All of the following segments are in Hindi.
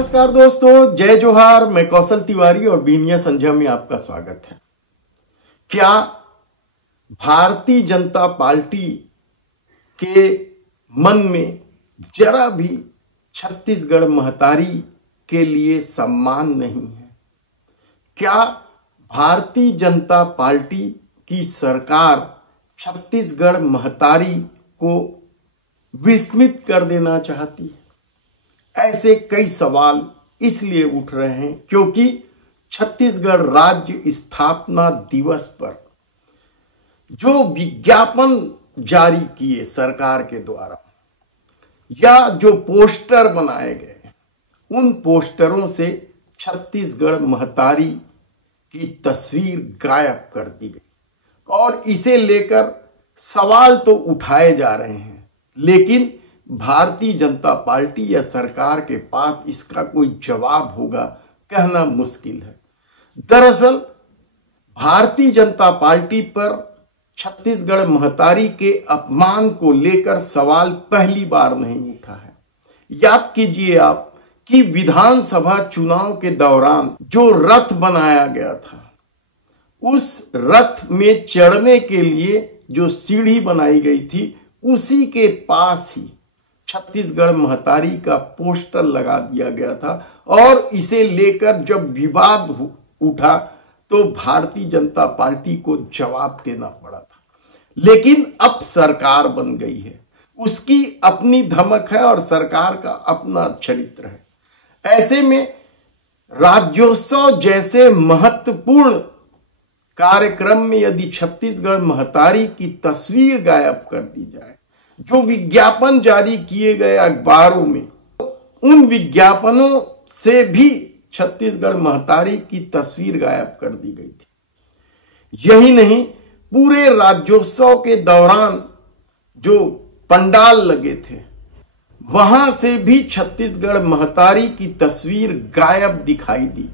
नमस्कार दोस्तों, जय जोहार। मैं कौशल तिवारी और बीनिया संध्या में आपका स्वागत है। क्या भारतीय जनता पार्टी के मन में जरा भी छत्तीसगढ़ महतारी के लिए सम्मान नहीं है? क्या भारतीय जनता पार्टी की सरकार छत्तीसगढ़ महतारी को विस्मित कर देना चाहती है? ऐसे कई सवाल इसलिए उठ रहे हैं क्योंकि छत्तीसगढ़ राज्य स्थापना दिवस पर जो विज्ञापन जारी किए सरकार के द्वारा या जो पोस्टर बनाए गए, उन पोस्टरों से छत्तीसगढ़ महतारी की तस्वीर गायब कर दी गई और इसे लेकर सवाल तो उठाए जा रहे हैं, लेकिन भारतीय जनता पार्टी या सरकार के पास इसका कोई जवाब होगा कहना मुश्किल है। दरअसल भारतीय जनता पार्टी पर छत्तीसगढ़ महतारी के अपमान को लेकर सवाल पहली बार नहीं उठा है। याद कीजिए आप कि विधानसभा चुनाव के दौरान जो रथ बनाया गया था, उस रथ में चढ़ने के लिए जो सीढ़ी बनाई गई थी, उसी के पास ही छत्तीसगढ़ महतारी का पोस्टर लगा दिया गया था और इसे लेकर जब विवाद उठा तो भारतीय जनता पार्टी को जवाब देना पड़ा था। लेकिन अब सरकार बन गई है, उसकी अपनी धमक है और सरकार का अपना चरित्र है। ऐसे में राज्योत्सव जैसे महत्वपूर्ण कार्यक्रम में यदि छत्तीसगढ़ महतारी की तस्वीर गायब कर दी जाए, जो विज्ञापन जारी किए गए अखबारों में, उन विज्ञापनों से भी छत्तीसगढ़ महतारी की तस्वीर गायब कर दी गई थी। यही नहीं, पूरे राज्योत्सव के दौरान जो पंडाल लगे थे, वहां से भी छत्तीसगढ़ महतारी की तस्वीर गायब दिखाई दी।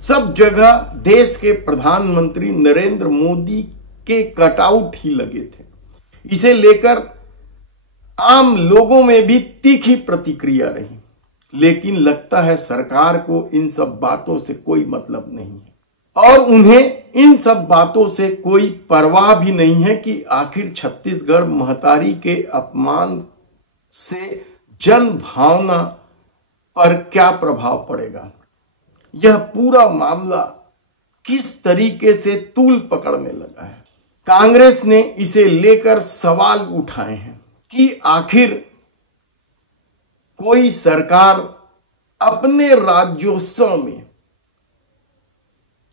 सब जगह देश के प्रधानमंत्री नरेंद्र मोदी के कटआउट ही लगे थे। इसे लेकर आम लोगों में भी तीखी प्रतिक्रिया रही, लेकिन लगता है सरकार को इन सब बातों से कोई मतलब नहीं है और उन्हें इन सब बातों से कोई परवाह भी नहीं है कि आखिर छत्तीसगढ़ महतारी के अपमान से जन भावना पर क्या प्रभाव पड़ेगा। यह पूरा मामला किस तरीके से तूल पकड़ने लगा है। कांग्रेस ने इसे लेकर सवाल उठाए हैं कि आखिर कोई सरकार अपने राज्योत्सव में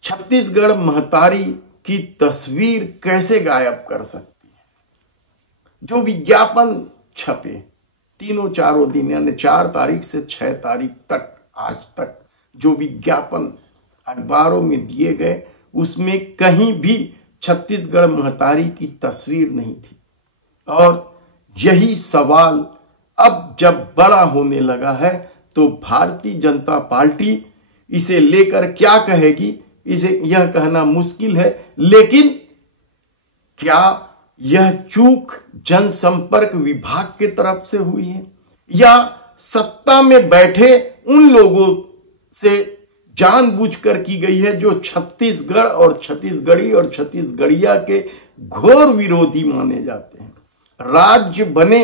छत्तीसगढ़ महतारी की तस्वीर कैसे गायब कर सकती है? जो विज्ञापन छपे तीनों चारों दिन, यानी 4 तारीख से 6 तारीख तक, आज तक जो विज्ञापन अखबारों में दिए गए, उसमें कहीं भी छत्तीसगढ़ महतारी की तस्वीर नहीं थी। और यही सवाल अब जब बड़ा होने लगा है तो भारतीय जनता पार्टी इसे लेकर क्या कहेगी, इसे यह कहना मुश्किल है। लेकिन क्या यह चूक जनसंपर्क विभाग की तरफ से हुई है या सत्ता में बैठे उन लोगों से जानबूझकर की गई है जो छत्तीसगढ़ और छत्तीसगढ़ी और छत्तीसगढ़िया के घोर विरोधी माने जाते हैं? राज्य बने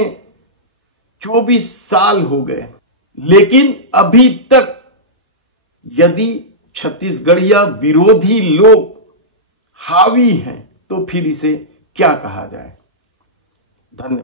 24 साल हो गए, लेकिन अभी तक यदि छत्तीसगढ़िया विरोधी लोग हावी हैं तो फिर इसे क्या कहा जाए? धन्यवाद।